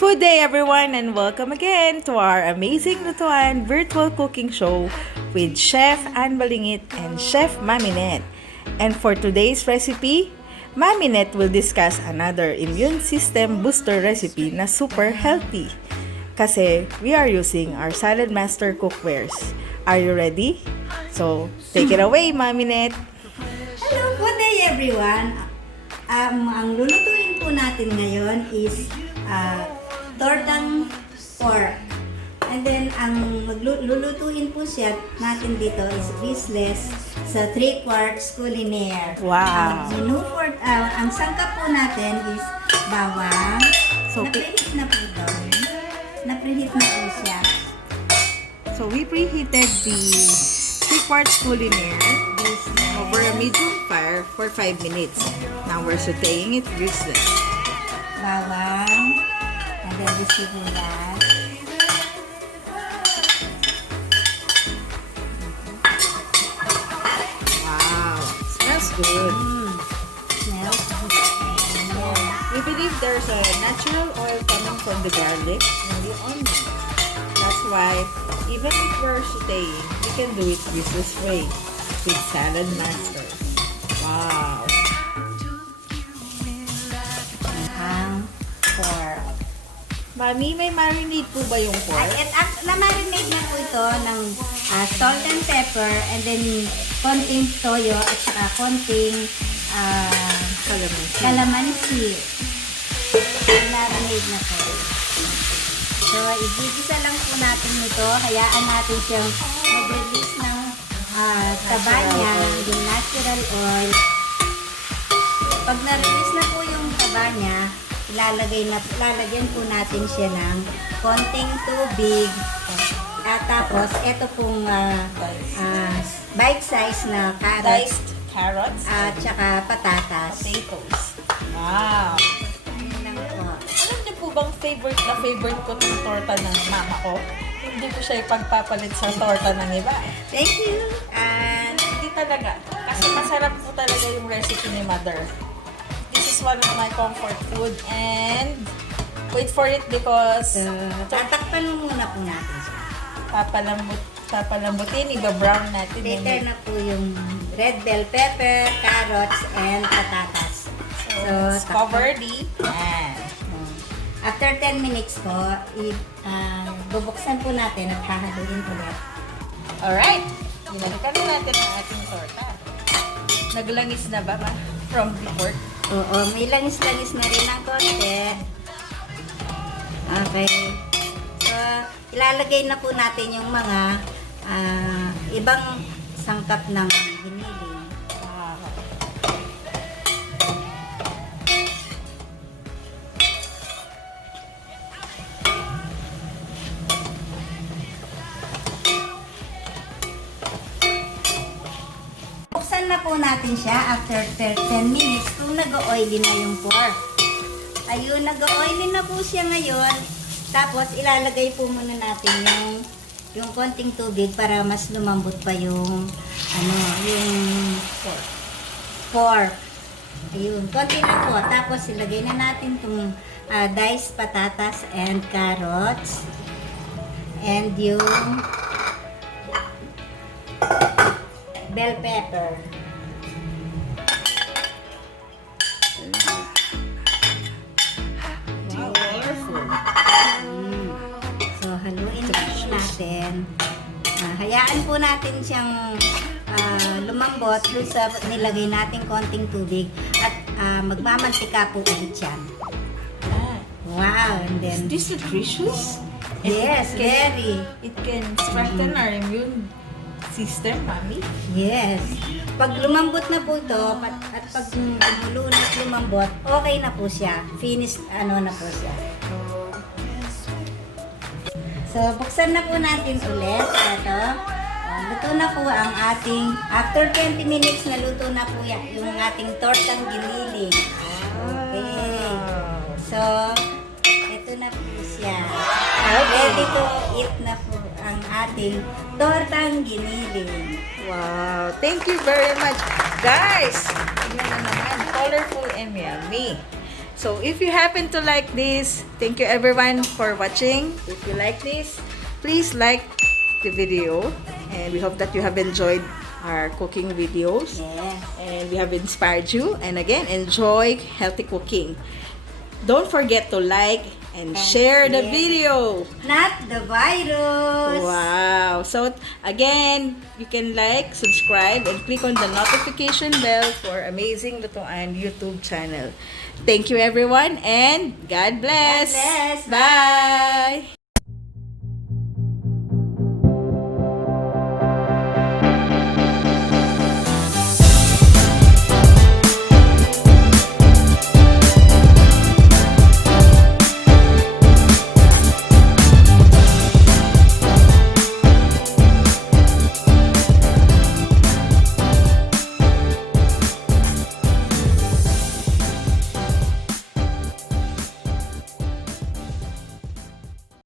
Food day everyone, and welcome again to our amazing LutuAn virtual cooking show with Chef An Balingit and Chef Mami Neth. And for today's recipe, Mami Neth will discuss another immune system booster recipe na super healthy. Kasi we are using our Saladmaster Cookwares. Are you ready? So, take it away, Mami Neth. Hello, good day everyone. Ang lulutuin po natin ngayon is Tortang pork. And then, ang maglulutuin po siya natin dito is Greaseless sa 3 Quarts Culinaire. Wow! Ang sangkap po natin is bawang. So, na-preheat na po ito. Na-preheat na po siya. So, we preheated the 3 Quarts Culinaire over a medium fire for 5 minutes. Now, we're sauteing it greaseless. Bawang. And then the sibuyas. Wow! Smells good. Smells good. We believe there's a natural oil coming from the garlic and the onion. That's why, even if we're sauteing, we can do it this way with Saladmaster. Wow! Ang pork. Mami, may marinade po ba yung pork? Na-marinate na po ito ng salt and pepper and then konting toyo at saka konting calamansi. Na-marinate na po. So, igigisa lang po natin ito. Hayaan natin siyang mag-release ng taba niya, yung natural oil. Pag na-release na po yung taba niya, lalagyan po natin siya ng konting tubig. At tapos, ito pong bite size na carrots. Diced carrots At saka patatas. potatoes. Wow! Yun lang po. Alam niyo po bang favorite ko ng torta ng mama ko? Hindi ko siya ipagpapalit sa torta ng iba. Thank you. And Hindi talaga. Kasi masarap po talaga yung recipe ni Mother. This is one of my comfort food and wait for it because tatakpan muna po natin siya. papalambutin, iba-brown natin. Later na po yung red bell pepper, carrots, and patatas. So, cover the pan. After 10 minutes po, bubuksan po natin at hahaluin ulit. Alright. Binalikan na natin ang ating torta. Naglangis na ba from the pork? Oo, may langis-langis na rin ang konti. Okay. So, ilalagay na po natin yung mga ibang sangkap ng giniling. Wow. Buksan na po natin siya after 10 minutes kung nag-oily na yung pork. Ayun, nag-oily na po siya ngayon. Tapos, ilalagay po muna natin yung konting tubig para mas lumambot pa yung yung pork. Ayun, konti lang po. Tapos, ilagay na natin itong diced patatas and carrots. And yung bell pepper. Wow, colorful. So, haluin po natin. Hayaan po natin siyang lumambot doon sa nilagay natin konting tubig at magmamantika po ulit yan. Wow! And then, Is this nutritious? yes, very. It can strengthen our immune system, Mami. Yes. Pag lumambot na po ito, at pag lumulunod lumambot, okay na po siya. Finished, na po siya. So, buksan na po natin ulit. Ito. Luto na po ang ating, after 20 minutes na luto na po yung ating tortang giniling. Okay. So, ito na po siya. Ready to eat na po ang ating tortang giniling. Wow, thank you very much. Guys, tingnan na naman, colorful and yummy. So if you happen to like this, thank you everyone for watching. If you like this, please like the video, and we hope that you have enjoyed our cooking videos. Yeah. And we have inspired you, and again, enjoy healthy cooking. Don't forget to like and share the video. Not the virus. Wow. So again, you can like, subscribe, and click on the notification bell for Amazing LutuAn YouTube channel. Thank you everyone, and God bless. God bless. Bye.